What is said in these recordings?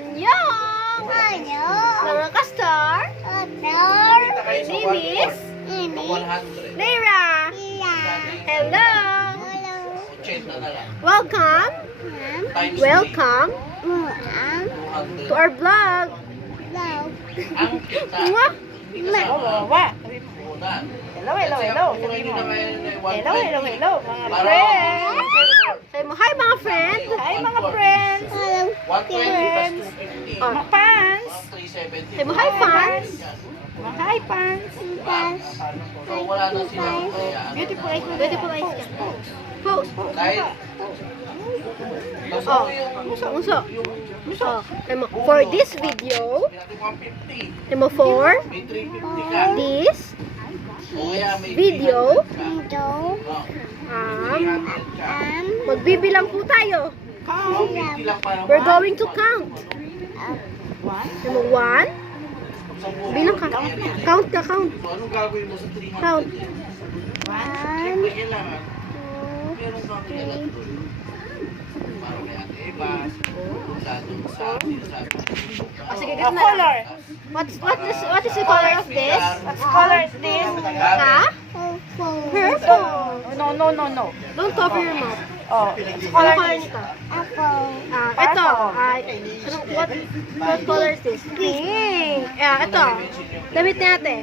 Annyeong! Mga kastar! Linis! Lyra! Hello! Welcome! Welcome to our vlog! Mwah! Hello, hello, hello. Hello, hello, hello, mga friends. Say mo, hi mga friend! Hi, mga friends. Friends. Mga fans. Say mo, hi fans! Mga hi, fans. Beautiful eyes. Beautiful eyes ka. Pose! Oh, muso. Oh, say mo, for this video, say mo, for this video, magbibilang po tayo. We're going to count. Number 1. Bilang ka. Count ka, count. Count. 1, 2, 3. Oh, sige, A color. What is the color of this? What's color is this? Ha? Purple. No. Don't cover your mouth. Oh, Ano color color is nito? Ito. What color is this? Pink. Ito. Damit ni ate.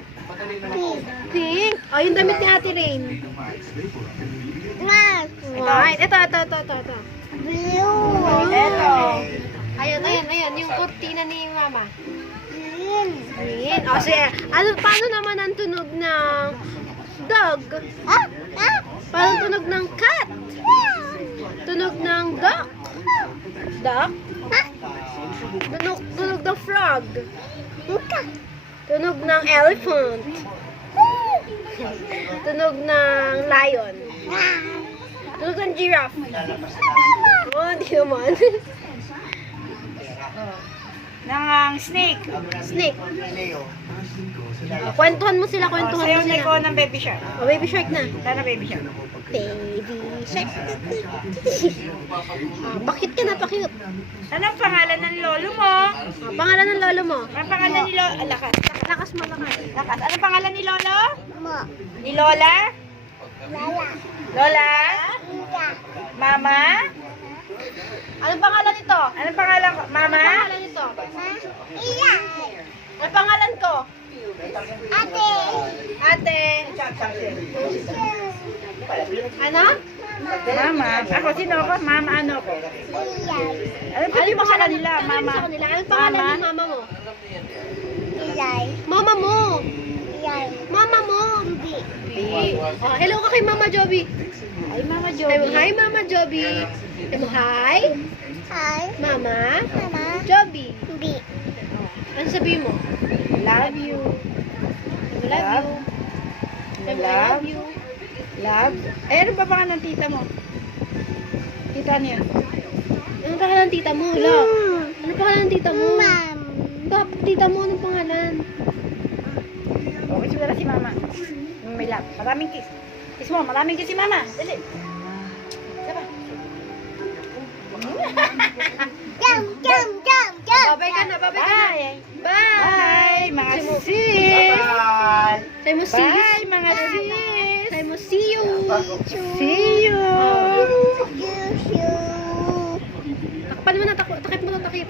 Pink. Oh, yung damit ni ate Rain. White. Ito. Blue. Ito. Ayan. Yung kurtina ni mama. Green. O, sige. Paano naman ang tunog ng dog? Paano tunog ng cat? Tunog ng duck? Duck? Tunog ng frog? Tunog ng elephant? Tunog ng lion? Tunog ng giraffe? Oh, di naman. Ng snake. Snake. Kwentuhan mo sila, Sayaw na ko ng baby shark. Oh, baby shark na. Sana baby shark. Baby shark. Pakit ka na, pakit. Anong pangalan ng lolo mo? Pangalan ng lolo mo? Anong pangalan ni lolo? Lakas. Lakas mo, lakas. Lakas. Anong pangalan ni lolo? Ni Lola? Lola? Mama? Anong pangalan nito? Anong pangalan ko? Mama? Anong pangalan nito? Anong pangalan ko? Ate. Ano? Mama? Ako, sino ako? Mama, ano ko? Ano pa sa kanila? Mama? Anong pangalan ni mama mo? Mama mo. Mama mo. Oh, hello ka kay Mama Joby. Ay, Mama Sabi mo, Joby. hi Mama Joby. Sabi mo, hi. Mama. Joby. Ano sabihin mo? Love you. Love you. Sabi mo, I love you. Love. Ay, ano ba pangalan ng tita mo? Tita niya. Anong pangalan ng tita mo? Lo? Anong pangalan ng tita mo? Tita mo, anong pangalan? Okay, siguro si Mama. May love. Maraming kiss. Kiss mo, maraming kiss si Mama. Dali. Saba. Babay ka na, babay ka na. Bye. Bye. Bye, mga Say mo, sis. say mo, see you. Bye, mga sis. Say mo, see you. See you. Takpan mo na, takip mo na, takip.